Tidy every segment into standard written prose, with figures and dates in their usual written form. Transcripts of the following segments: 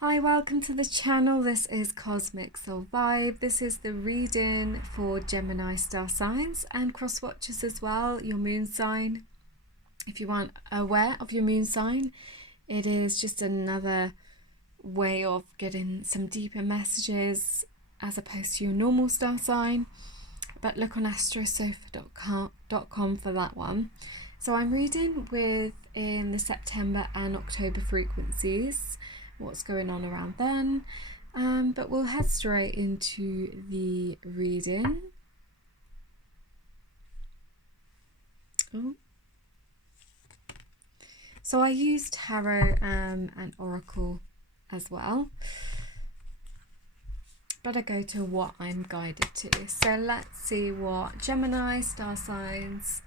Hi, welcome to the channel. This is Cosmic Soul Vibe. This is the reading for Gemini star signs and cross watchers as well, your moon sign. If you aren't aware of your moon sign, it is just another way of getting some deeper messages as opposed to your normal star sign. But look on astrosofa.com for that one. So I'm reading within the September and October frequencies, what's going on around then, but we'll head straight into the reading. So I use tarot and oracle as well, but I go to what I'm guided to. So let's see what Gemini star signs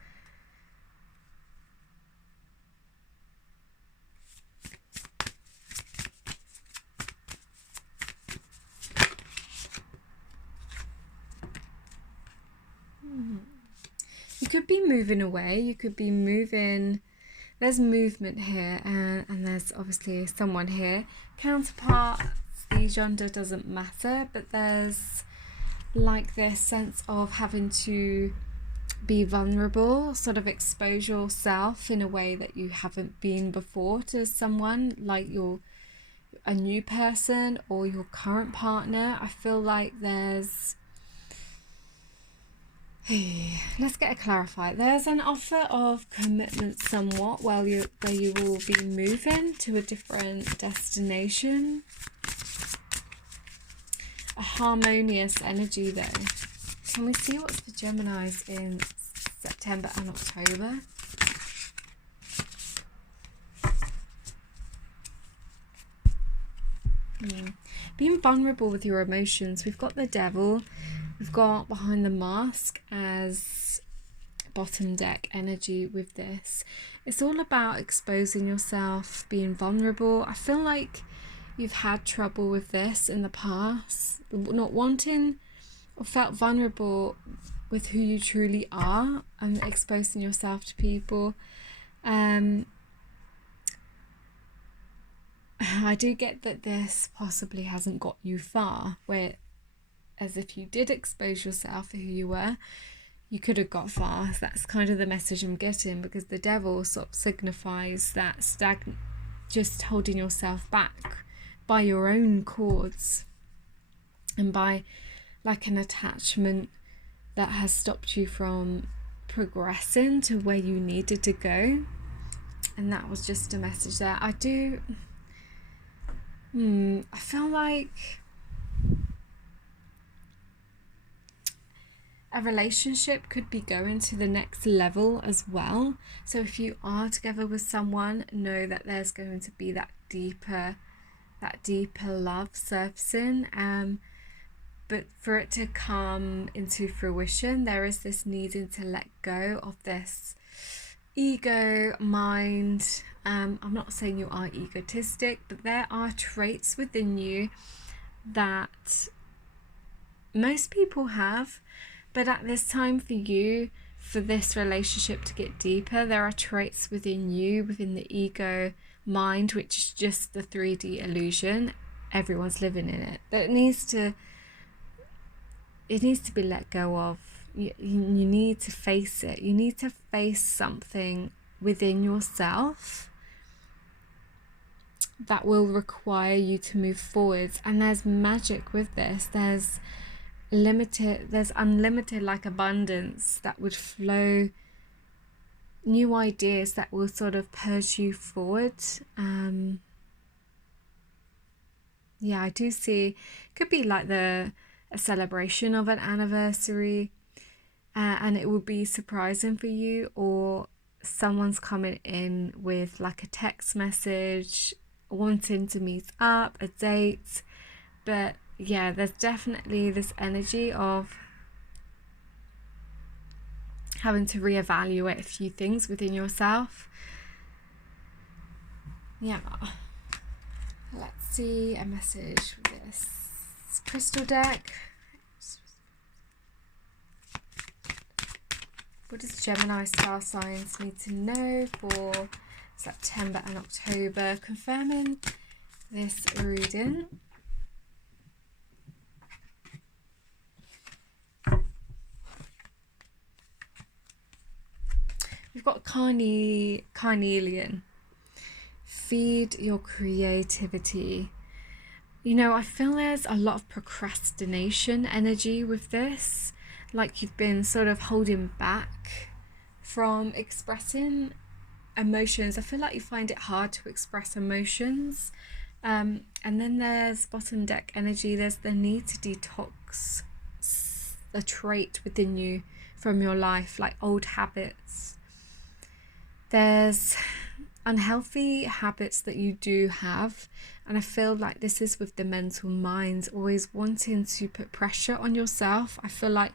You could be moving away, you could be moving, there's movement here, and there's obviously someone here. Counterparts, the gender doesn't matter, but there's like this sense of having to be vulnerable, sort of expose yourself in a way that you haven't been before to someone, like you're a new person or your current partner. I feel like there's let's get it clarified. There's an offer of commitment somewhat where you will be moving to a different destination. A harmonious energy though. Can we see what's for Geminis in September and October? Being vulnerable with your emotions. We've got the Devil. We've got behind the mask as bottom deck energy with this. It's all about exposing yourself, being vulnerable. I feel like you've had trouble with this in the past, not wanting or felt vulnerable with who you truly are and exposing yourself to people. I do get that this possibly hasn't got you far, where as if you did expose yourself for who you were, you could have got far. That's kind of the message I'm getting, because the Devil sort of signifies that just holding yourself back by your own cords and by like an attachment that has stopped you from progressing to where you needed to go. And that was just a message there. I feel like a relationship could be going to the next level as well. So if you are together with someone, know that there's going to be that deeper love surfacing. But for it to come into fruition, there is this needing to let go of this ego mind. I'm not saying you are egotistic, but there are traits within you that most people have. But at this time for you, for this relationship to get deeper, there are traits within you, within the ego mind, which is just the 3D illusion. Everyone's living in it. That it needs to be let go of. You need to face it. You need to face something within yourself that will require you to move forwards. And there's magic with this. There's unlimited like abundance that would flow, new ideas that will sort of push you forward. I do see could be like a celebration of an anniversary, and it would be surprising for you, or someone's coming in with like a text message wanting to meet up, a date. But yeah, there's definitely this energy of having to reevaluate a few things within yourself. Yeah. Let's see a message for this crystal deck. What does Gemini star signs need to know for September and October? Confirming this reading. We've got carnelian. Feed your creativity. You know, I feel there's a lot of procrastination energy with this. Like you've been sort of holding back from expressing emotions. I feel like you find it hard to express emotions. And then there's bottom deck energy. There's the need to detox a trait within you from your life, like old habits. There's unhealthy habits that you do have, and I feel like this is with the mental mind, always wanting to put pressure on yourself. I feel like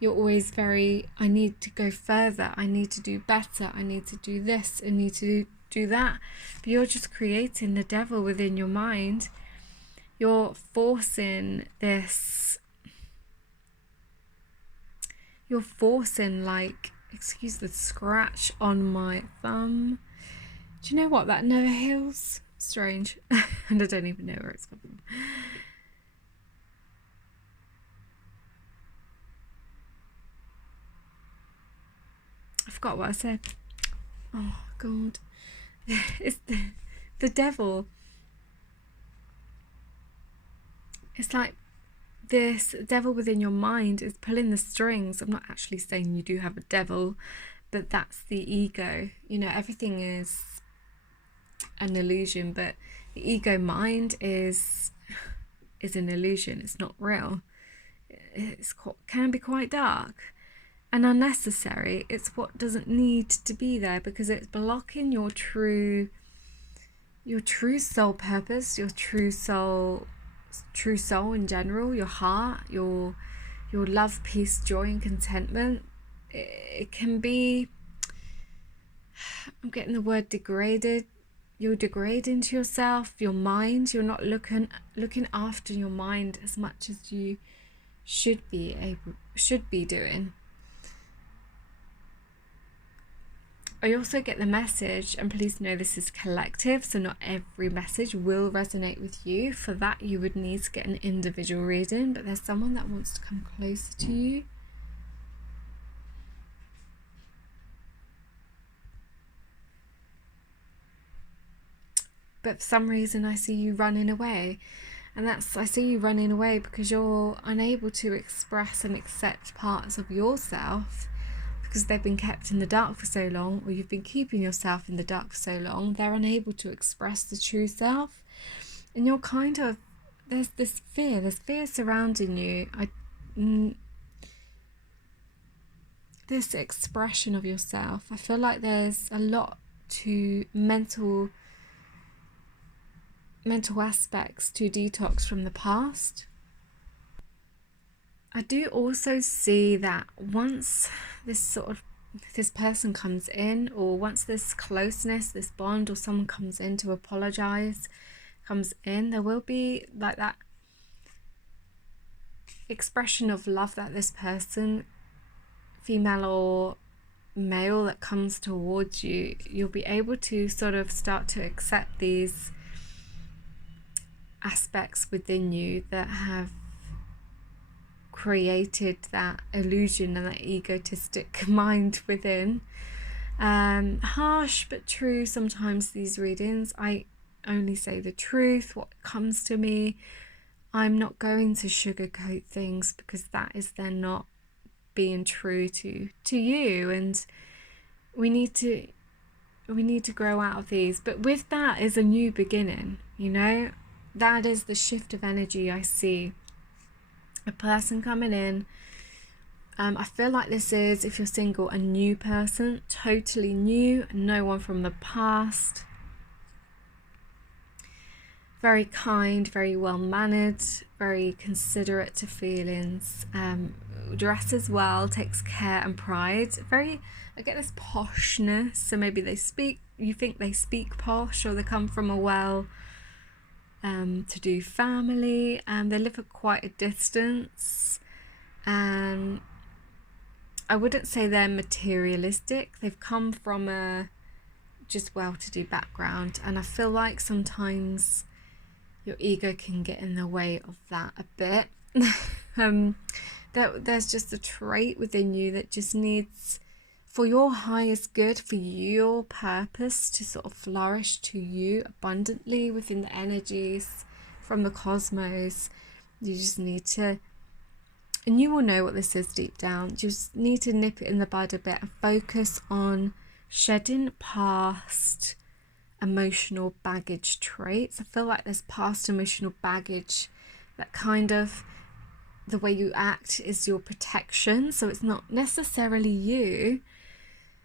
you're always very, I need to go further, I need to do better, I need to do this, I need to do that. But you're just creating the devil within your mind. You're forcing this, you're forcing, like, excuse the scratch on my thumb. Do you know what? That never heals. Strange. And I don't even know where it's come from. I forgot what I said. Oh, God. It's the devil. It's like this devil within your mind is pulling the strings. I'm not actually saying you do have a devil, but that's the ego. You know, everything is an illusion, but the ego mind is an illusion. It's not real. Can be quite dark and unnecessary. It's what doesn't need to be there, because it's blocking your true soul purpose, your true soul in general, your heart, your love, peace, joy and contentment. It can be, I'm getting the word degraded. You're degrading to yourself, your mind. You're not looking after your mind as much as you should be doing. I also get the message, and please know this is collective, so not every message will resonate with you. For that, you would need to get an individual reading, but there's someone that wants to come closer to you. But for some reason, I see you running away. And I see you running away because you're unable to express and accept parts of yourself, because they've been kept in the dark for so long, or you've been keeping yourself in the dark for so long. They're unable to express the true self, and you're kind of, there's fear surrounding you. This expression of yourself, I feel like there's a lot to mental aspects to detox from the past. I do also see that once this person comes in, or once this closeness, this bond, or someone comes in to apologize, there will be like that expression of love that this person, female or male, that comes towards you. You'll be able to sort of start to accept these aspects within you that have created that illusion and that egotistic mind within. Harsh but true sometimes, these readings. I only say the truth, what comes to me. I'm not going to sugarcoat things, because that is then not being true to you, and we need to grow out of these. But with that is a new beginning, you know. That is the shift of energy I see. A person coming in. I feel like this is, if you're single, a new person, totally new, no one from the past. Very kind, very well mannered, very considerate to feelings. Dresses well, takes care and pride. I get this poshness. So maybe you think they speak posh, or they come from a well to do family, and they live at quite a distance, and I wouldn't say they're materialistic. They've come from a just well-to-do background, and I feel like sometimes your ego can get in the way of that a bit. There's just a trait within you that just needs, for your highest good, for your purpose to sort of flourish to you abundantly within the energies from the cosmos. You just need to, and you will know what this is deep down, just need to nip it in the bud a bit and focus on shedding past emotional baggage traits. I feel like there's past emotional baggage that kind of, the way you act is your protection, so it's not necessarily you,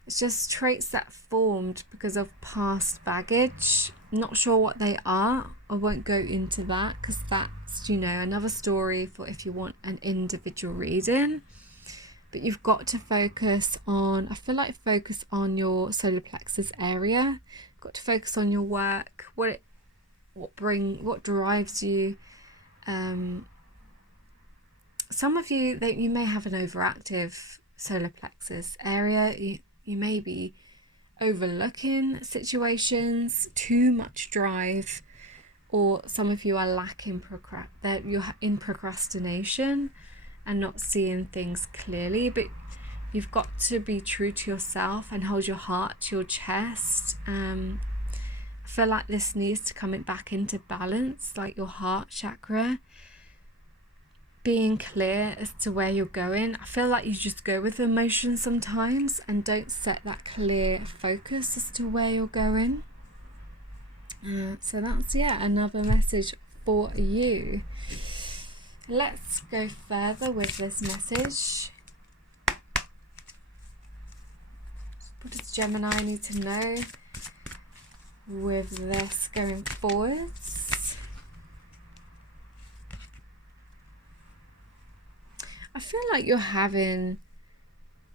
it's just traits that formed because of past baggage. I'm not sure what they are. I won't go into that because that's, another story for if you want an individual reading. But you've got to focus on, focus on your solar plexus area. You've got to focus on your work, what drives you. Some of you, you may have an overactive solar plexus area. You may be overlooking situations, too much drive, or some of you are lacking that you're in procrastination and not seeing things clearly. But you've got to be true to yourself and hold your heart to your chest. I feel like this needs to come back into balance, like your heart chakra. Being clear as to where you're going. I feel like you just go with emotion sometimes and don't set that clear focus as to where you're going. So that's, another message for you. Let's go further with this message. What does Gemini need to know with this going forwards? I feel like you're having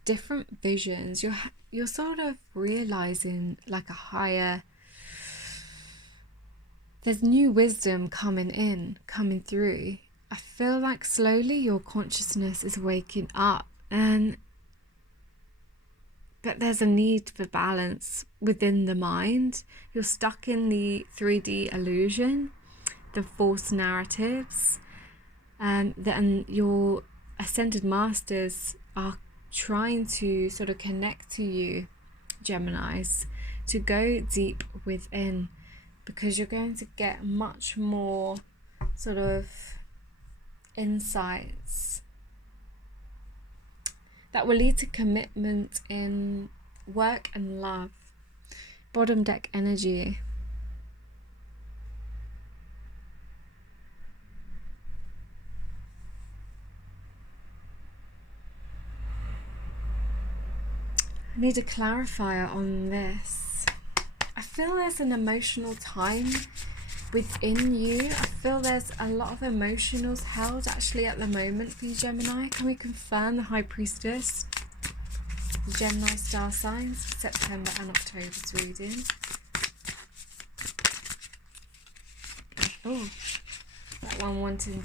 different visions. You're sort of realizing like a higher, there's new wisdom coming through. I feel like slowly your consciousness is waking up, but there's a need for balance within the mind. You're stuck in the 3D illusion, the false narratives, and your ascended masters are trying to sort of connect to you, Geminis, to go deep within, because you're going to get much more sort of insights that will lead to commitment in work and love. Bottom deck energy. I need a clarifier on this. I feel there's an emotional time within you. I feel there's a lot of emotionals held actually at the moment for you, Gemini. Can we confirm the High Priestess, the Gemini star signs for September and October's reading? Oh, that one wanted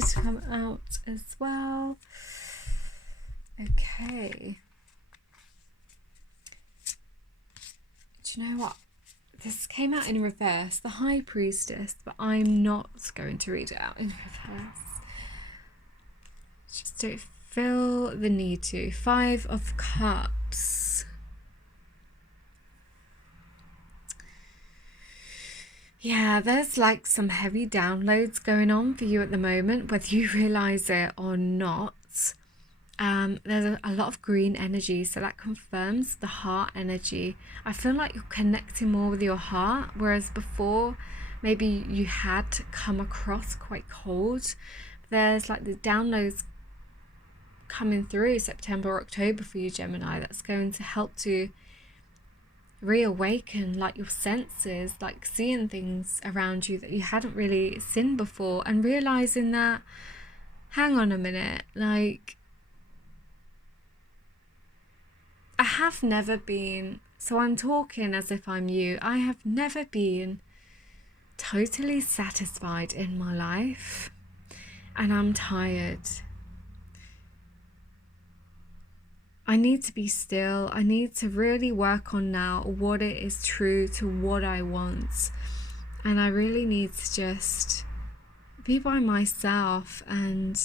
to come out as well. Okay. Do you know what? This came out in reverse, the High Priestess, but I'm not going to read it out in reverse. Just don't feel the need to. 5 of Cups. Yeah, there's like some heavy downloads going on for you at the moment, whether you realize it or not. There's a lot of green energy, so that confirms the heart energy. I feel like you're connecting more with your heart, whereas before maybe you had come across quite cold. There's like the downloads coming through September or October for you, Gemini, that's going to help to reawaken like your senses, like seeing things around you that you hadn't really seen before, and realizing that, hang on a minute, like I have never been, so I'm talking as if I'm you, I have never been totally satisfied in my life, and I'm tired. I need to be still. I need to really work on now what it is true to what I want. And I really need to just be by myself and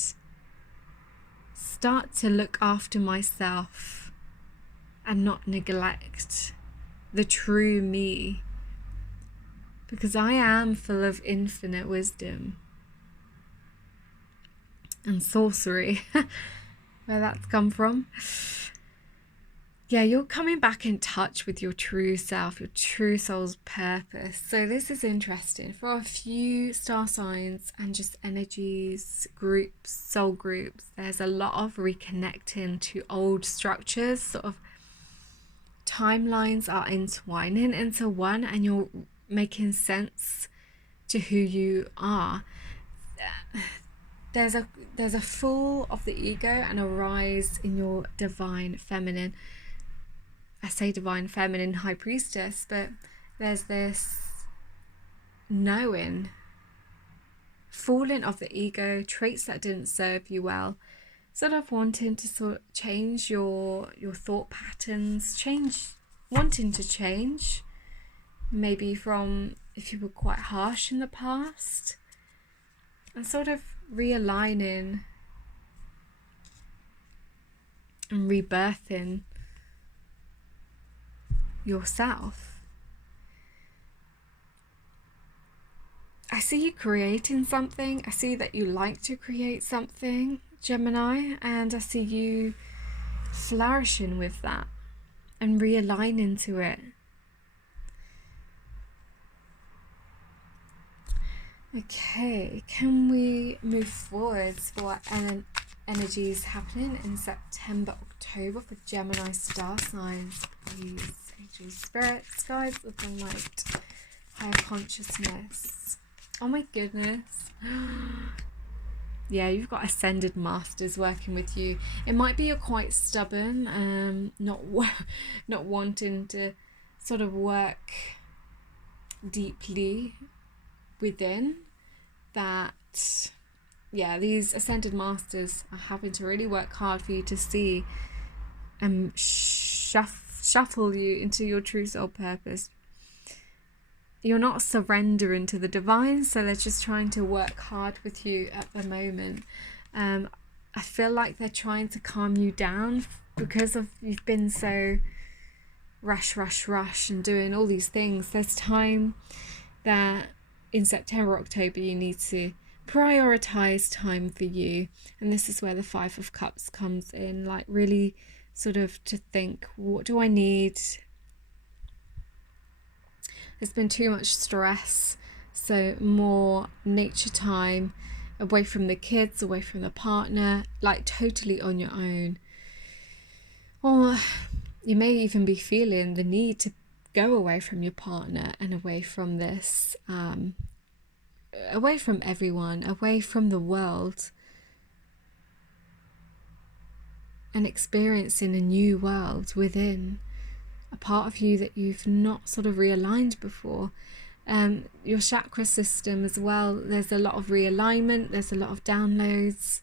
start to look after myself and not neglect the true me, because I am full of infinite wisdom and sorcery. Where that's come from. Yeah, you're coming back in touch with your true self, your true soul's purpose. So this is interesting for a few star signs and just energies, groups, soul groups. There's a lot of reconnecting to old structures, sort of timelines are entwining into one, and you're making sense to who you are. There's a fall of the ego and a rise in your divine feminine. I say divine feminine high priestess, but there's this knowing, falling of the ego, traits that didn't serve you well, sort of wanting to sort of change your thought patterns, wanting to change, maybe from if you were quite harsh in the past, and sort of realigning and rebirthing yourself. I see you creating something. I see that you like to create something, Gemini, and I see you flourishing with that and realigning to it. Okay, can we move forwards for what energies happening in September, October for Gemini star signs, please? Angels, spirits, guides of the light, higher consciousness. Oh my goodness. Yeah, you've got ascended masters working with you. It might be you're quite stubborn, not wanting to sort of work deeply within that. Yeah, these ascended masters are having to really work hard for you to see and shuffle you into your true soul purpose. You're not surrendering to the divine, so they're just trying to work hard with you at the moment. I feel like they're trying to calm you down because of you've been so rush and doing all these things. There's time that in September, October, you need to prioritize time for you. And this is where the Five of Cups comes in, like really sort of to think, what do I need? There's been too much stress, so more nature time, away from the kids, away from the partner, like totally on your own. Or you may even be feeling the need to go away from your partner and away from this, away from everyone, away from the world, and experiencing a new world within, a part of you that you've not sort of realigned before. Your chakra system as well, there's a lot of realignment, there's a lot of downloads.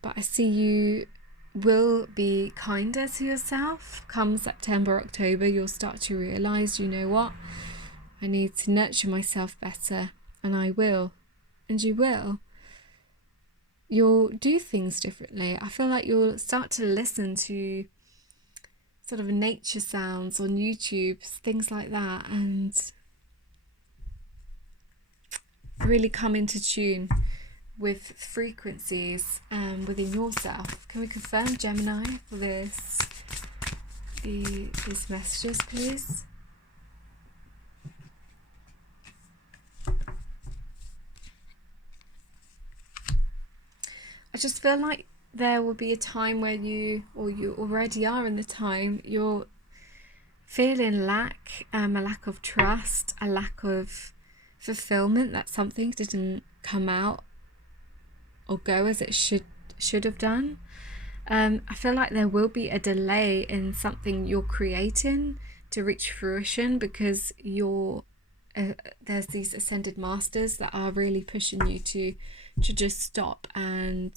But I see you will be kinder to yourself. Come September, October, you'll start to realise, you know what? I need to nurture myself better, and I will. And you will. You'll do things differently. I feel like you'll start to listen to sort of nature sounds on YouTube, things like that, and really come into tune with frequencies within yourself. Can we confirm, Gemini, for these messages, please? I just feel like there will be a time where you already are in the time, you're feeling a lack of trust, a lack of fulfillment, that something didn't come out or go as it should have done. I feel like there will be a delay in something you're creating to reach fruition, because there's these ascended masters that are really pushing you to just stop and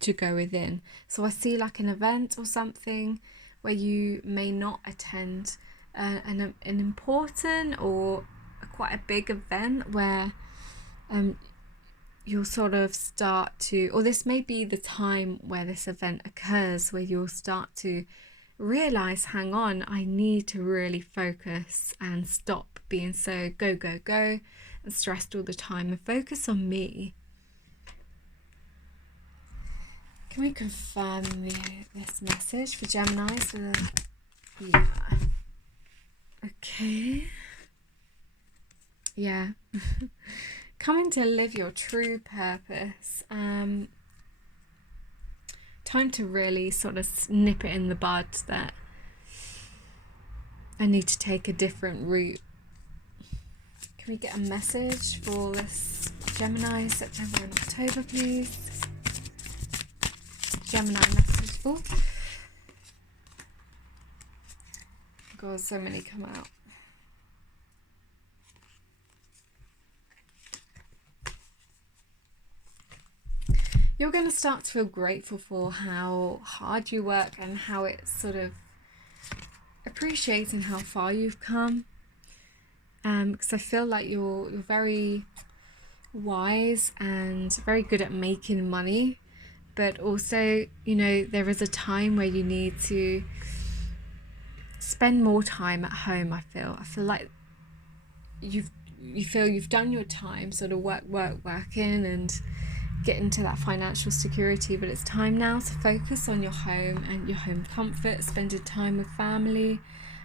to go within. So I see like an event or something where you may not attend, an important or quite a big event where you'll sort of start to, or this may be the time where this event occurs, where you'll start to realize, hang on, I need to really focus and stop being so go and stressed all the time and focus on me. Can we confirm this message for Gemini? Yeah. Okay. Yeah. Coming to live your true purpose. Time to really sort of nip it in the bud that I need to take a different route. Can we get a message for this Gemini, September and October, please? Gemini message for. God, so many come out. You're going to start to feel grateful for how hard you work and how it's sort of appreciating how far you've come. Because I feel like you're very wise and very good at making money, but also, you know, there is a time where you need to spend more time at home. I feel like you feel you've done your time, sort of working and get into that financial security, but it's time now to focus on your home and your home comfort, spending time with family.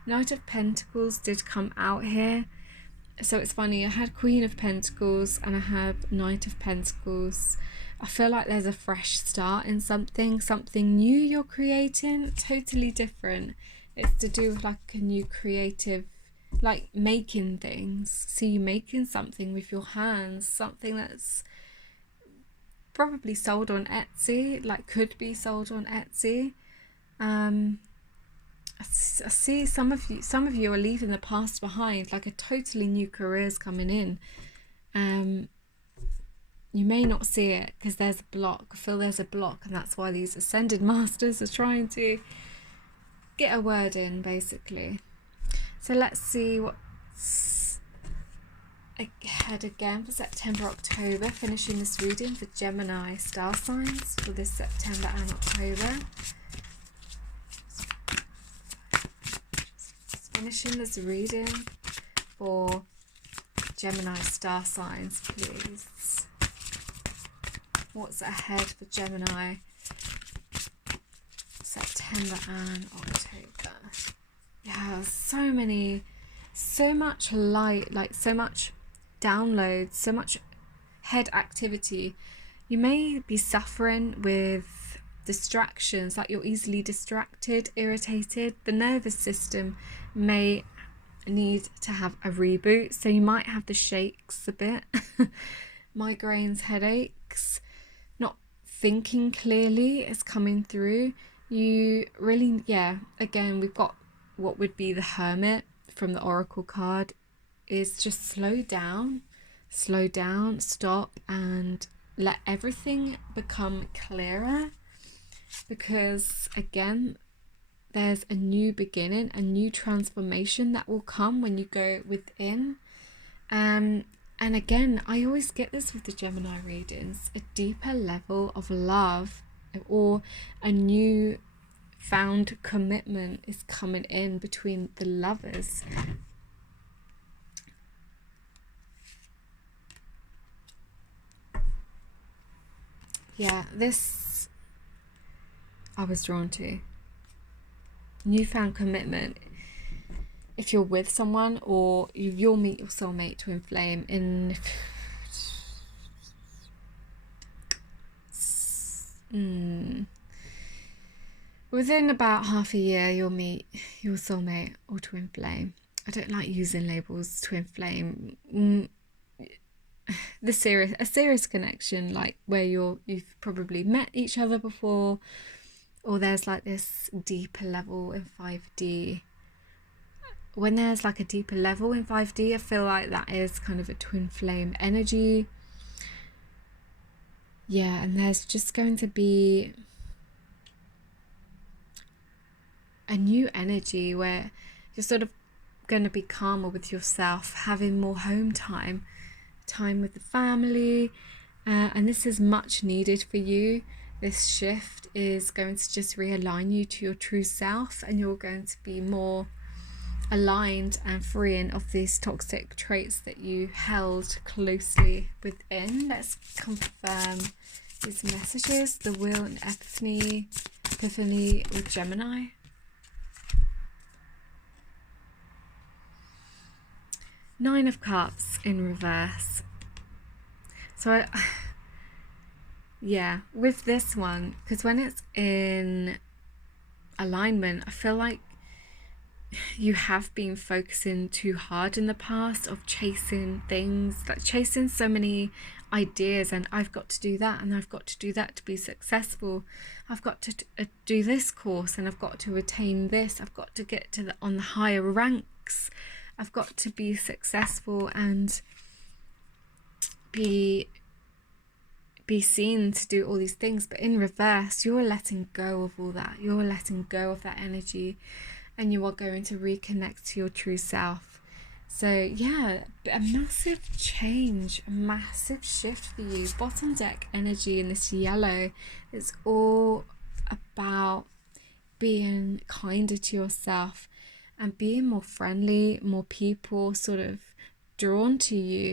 Knight of Pentacles did come out here, so it's funny, I had Queen of Pentacles and I have Knight of Pentacles. I feel like there's a fresh start in something new you're creating, totally different. It's to do with like a new creative, like making things. See you making something with your hands, something that's probably sold on Etsy, like could be sold on Etsy. I see some of you are leaving the past behind, like a totally new career's coming in. You may not see it because there's a block. I feel there's a block, and that's why these ascended masters are trying to get a word in, basically. So let's see what's ahead again for September, October, finishing this reading for Gemini star signs for this September and October. Just finishing this reading for Gemini star signs, please. What's ahead for Gemini September and October? Yeah, so much light, like so much downloads, so much head activity. You may be suffering with distractions, like you're easily distracted, irritated. The nervous system may need to have a reboot, so you might have the shakes a bit. Migraines, headaches, not thinking clearly is coming through. You really, again, we've got what would be the Hermit from the Oracle card. Is just slow down, stop, and let everything become clearer, because again, there's a new beginning, a new transformation that will come when you go within. And again, I always get this with the Gemini readings, a deeper level of love or a new found commitment is coming in between the lovers. Yeah, this I was drawn to. Newfound commitment. If you're with someone, or you'll meet your soulmate to inflame in within about half a year, you'll meet your soulmate or twin flame. I don't like using labels, twin flame. A serious connection, like where you've probably met each other before, or there's like this deeper level in 5D. When there's like a deeper level in 5D, I feel like that is kind of a twin flame energy. Yeah, and there's just going to be a new energy where you're sort of going to be calmer with yourself, having more home time with the family, and this is much needed for you. This shift is going to just realign you to your true self, and you're going to be more aligned and freeing of these toxic traits that you held closely within. Let's confirm these messages. The Wheel and Epiphany with Gemini. Nine of Cups in reverse. So yeah, with this one, because when it's in alignment, I feel like you have been focusing too hard in the past of chasing things, like chasing so many ideas, and I've got to do that and I've got to do that to be successful. I've got to do this course and I've got to attain this. I've got to get to on the higher ranks. I've got to be successful and be seen to do all these things. But in reverse, you're letting go of all that. You're letting go of that energy, and you are going to reconnect to your true self. So yeah, a massive change, a massive shift for you. Bottom deck energy in this yellow is all about being kinder to yourself and being more friendly, more people sort of drawn to you.